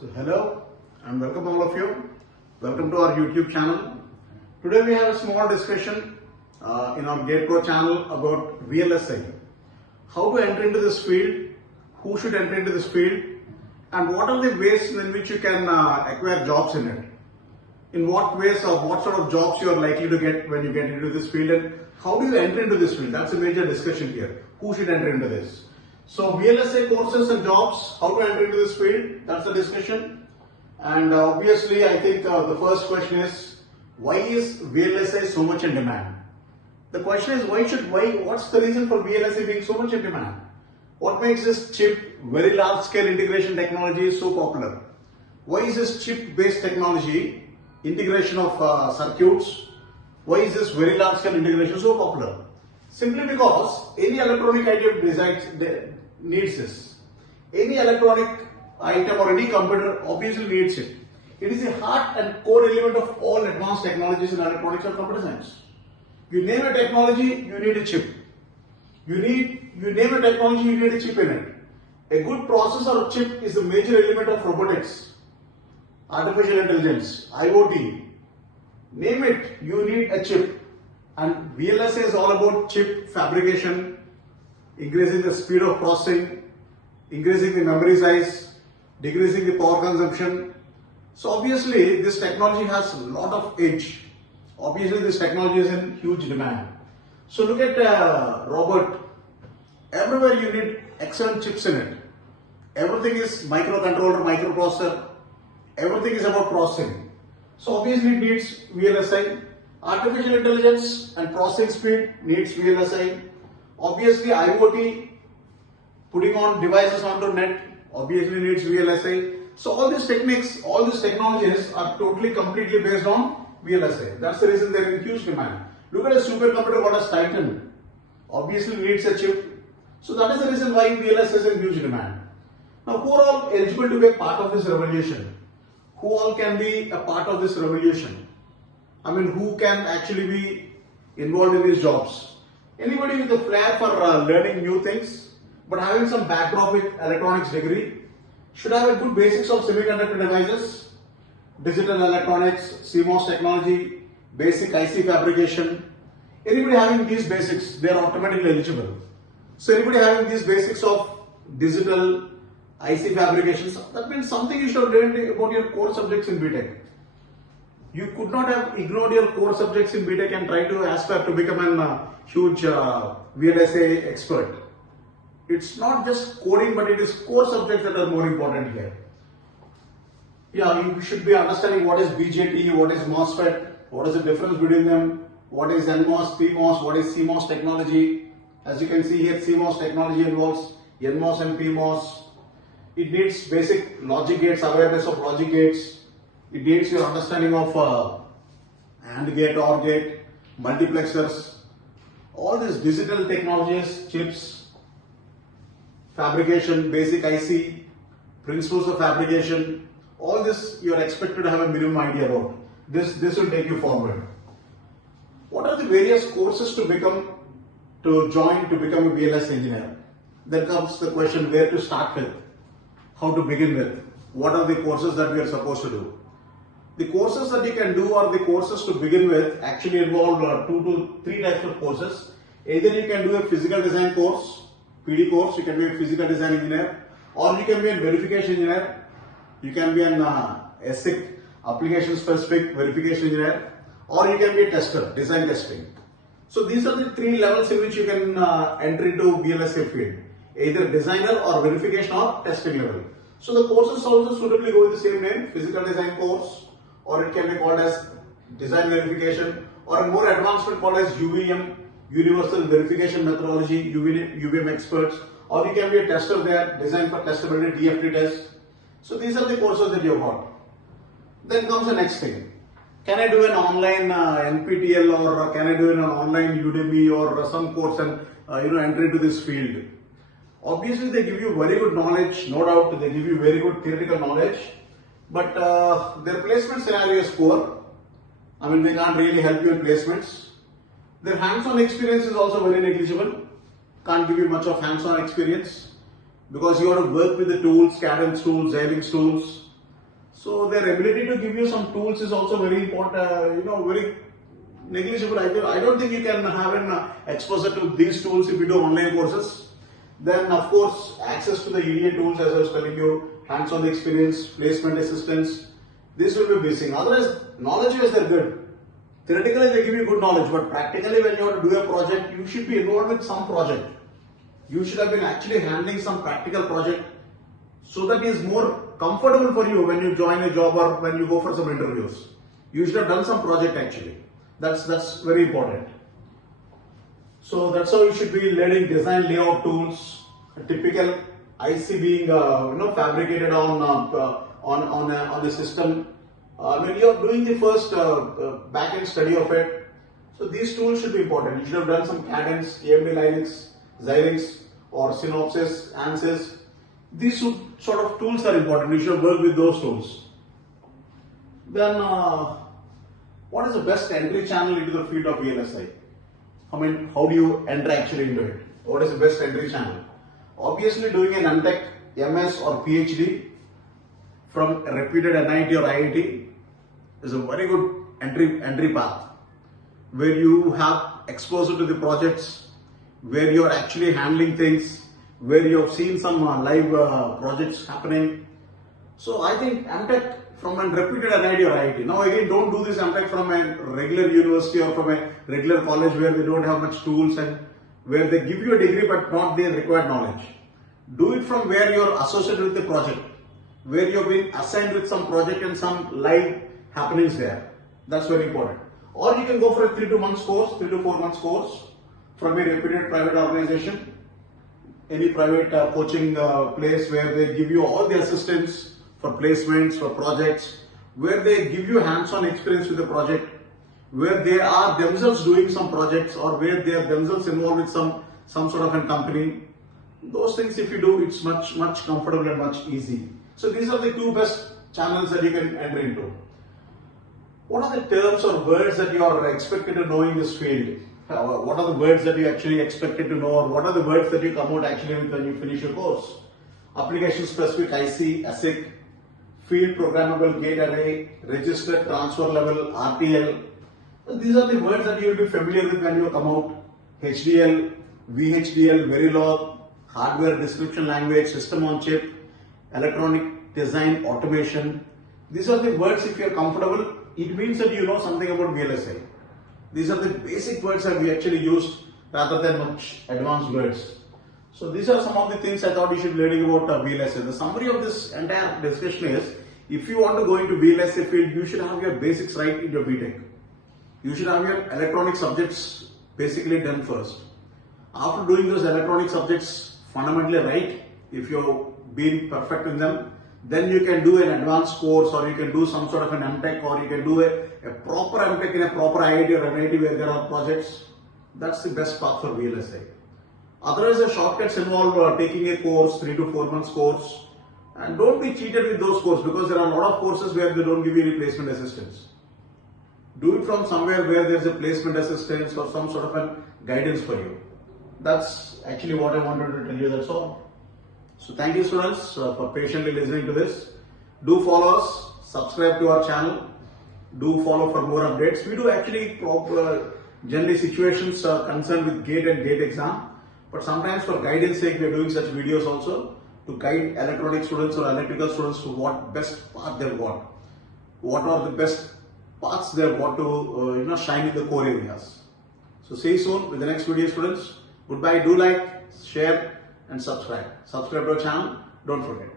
So hello and welcome all of you. Welcome to our YouTube channel. Today we have a small discussion in our GatePro channel about VLSI. How to enter into this field, who should enter into this field, and what are the ways in which you can acquire jobs in it. In what ways or what sort of jobs you are likely to get when you get into this field, and how do you enter into this field? That's a major discussion here. Who should enter into this? So VLSI courses and jobs, how to enter into this field, that's the discussion. And obviously I think the first question is, why is VLSI so much in demand? The question is, what's the reason for VLSI being so much in demand? What makes this chip, very large scale integration technology so popular? Why is this chip based technology, integration of circuits, why is this very large scale integration so popular? Simply because any electronic item needs this. Any electronic item or any computer obviously needs it. It is the heart and core element of all advanced technologies in electronics and computer science. You name a technology, you need a chip. You name a technology, you need a chip in it. A good processor or chip is a major element of robotics, artificial intelligence, IoT. Name it, you need a chip. And VLSI is all about chip fabrication, increasing the speed of processing, increasing the memory size, decreasing the power consumption. So obviously this technology has a lot of edge. Obviously this technology is in huge demand. So look at robot. Everywhere you need excellent chips in it. Everything is microcontroller, microprocessor. Everything is about processing. So obviously it needs VLSI. Artificial intelligence and processing speed needs VLSI. Obviously IoT, putting on devices onto net, obviously needs VLSI. So all these techniques, all these technologies are totally completely based on VLSI. That's the reason they're in huge demand. Look at a supercomputer what is Titan. Obviously needs a chip. So that is the reason why VLSI is in huge demand. Now who are all eligible to be a part of this revolution? Who all can be a part of this revolution? I mean, who can actually be involved in these jobs? Anybody with a flair for learning new things, but having some background with electronics degree, should have a good basics of semiconductor devices, digital electronics, CMOS technology, basic IC fabrication. Anybody having these basics, they are automatically eligible. So anybody having these basics of digital IC fabrications, that means something you should have learned about your core subjects in BTech. You could not have ignored your core subjects in BTech and try to aspire to become a huge VLSI expert. It's not just coding, but it is core subjects that are more important here. Yeah, you should be understanding what is BJT, what is MOSFET, what is the difference between them, what is NMOS, PMOS, what is CMOS technology. As you can see here, CMOS technology involves NMOS and PMOS. It needs basic logic gates, awareness of logic gates. It needs your understanding of AND gate, OR gate, multiplexers, all these digital technologies, chips, fabrication, basic IC, principles of fabrication, all this you are expected to have a minimum idea about. This will take you forward. What are the various courses to become a VLSI engineer? Then comes the question where to start with, how to begin with, what are the courses that we are supposed to do. The courses that you can do or the courses to begin with actually involve 2 to 3 types of courses. Either you can do a physical design course, PD course, you can be a physical design engineer, or you can be a verification engineer, you can be an ASIC, application specific verification engineer, or you can be a tester, design testing. So these are the 3 levels in which you can enter into VLSI field, either designer or verification or testing level. So the courses also suitably go with the same name, physical design course, or it can be called as design verification, or a more advanced one called as UVM, Universal Verification Methodology, UVM experts, or you can be a tester there, design for testability, DFT test. So these are the courses that you have got. Then comes the next thing. Can I do an online NPTEL, or can I do an online Udemy or some course and enter into this field? Obviously they give you very good knowledge, no doubt they give you very good theoretical knowledge, but their placement scenario is poor. I mean, they can't really help you in placements. Their hands-on experience is also very negligible. Can't give you much of hands-on experience. because you have to work with the tools, cadence tools, Xilinx tools, So their ability to give you some tools is also very important, very negligible. I don't think you can have an exposure to these tools if you do online courses. Then of course access to the EDA tools, as I was telling you, hands-on experience, placement assistance, this will be missing. Otherwise, knowledge-wise they're good. Theoretically they give you good knowledge, but practically when you have to do a project, you should be involved with some project. You should have been actually handling some practical project so that it is more comfortable for you when you join a job or when you go for some interviews. You should have done some project actually. That's very important. So that's how you should be learning design layout tools. A typical IC being fabricated on the system. When you are doing the first back-end study of it, so these tools should be important. You should have done some Cadence, AMD Linux, Xilinx, or Synopsys, ANSYS. These sort of tools are important. You should work with those tools. Then, what is the best entry channel into the field of VLSI? How do you enter actually into it? What is the best entry channel? Obviously, doing an MTech, MS or PhD from a reputed NIT or IIT is a very good entry path, where you have exposure to the projects, where you are actually handling things, where you have seen some live projects happening. So I think MTech from a reputed NIT or IIT. Now again, don't do this MTech from a regular university or from a regular college where they don't have much tools and where they give you a degree but not the required knowledge. Do it from where you are associated with the project, where you have been assigned with some project and some live happenings there. That's very important. Or you can go for a 3 to 4 months course from a reputed private organization, any private coaching place where they give you all the assistance for placements, for projects, where they give you hands-on experience with the project, where they are themselves doing some projects or where they are themselves involved with some sort of a company. Those things if you do, it's much comfortable and much easy. So these are the 2 best channels that you can enter into. What are the terms or words that you are expected to know in this field? What are the words that you actually expected to know, or what are the words that you come out actually with when you finish your course? Application specific IC, ASIC, field programmable gate array, registered transfer level, RTL. These are the words that you will be familiar with when you come out. HDL, VHDL, Verilog, hardware description language, system on chip, electronic design, automation. These are the words, if you are comfortable, it means that you know something about VLSI. These are the basic words that we actually use rather than much advanced words. So these are some of the things I thought you should be learning about VLSI. The summary of this entire discussion is, if you want to go into VLSI field, you should have your basics right in your BTech. You should have your electronic subjects basically done first. After doing those electronic subjects fundamentally right, if you've been perfect in them, then you can do an advanced course, or you can do some sort of an MTech, or you can do a proper MTech in a proper IIT or NIT where there are projects. That's the best path for VLSI. Otherwise, the shortcuts involve taking a course, 3 to 4 months course, and don't be cheated with those courses, because there are a lot of courses where they don't give you any placement assistance. Do it from somewhere where there's a placement assistance or some sort of a guidance for you. That's actually what I wanted to tell you, that's all. So thank you students for patiently listening to this. Do follow us, subscribe to our channel, do follow for more updates. We do actually generally situations concerned with GATE and GATE exam, but sometimes for guidance sake we are doing such videos also to guide electronic students or electrical students to what best path they've got. What are the best paths they've got to shine in the core areas. So see you soon with the next video students. Goodbye, do like, share and subscribe. Subscribe to our channel, don't forget.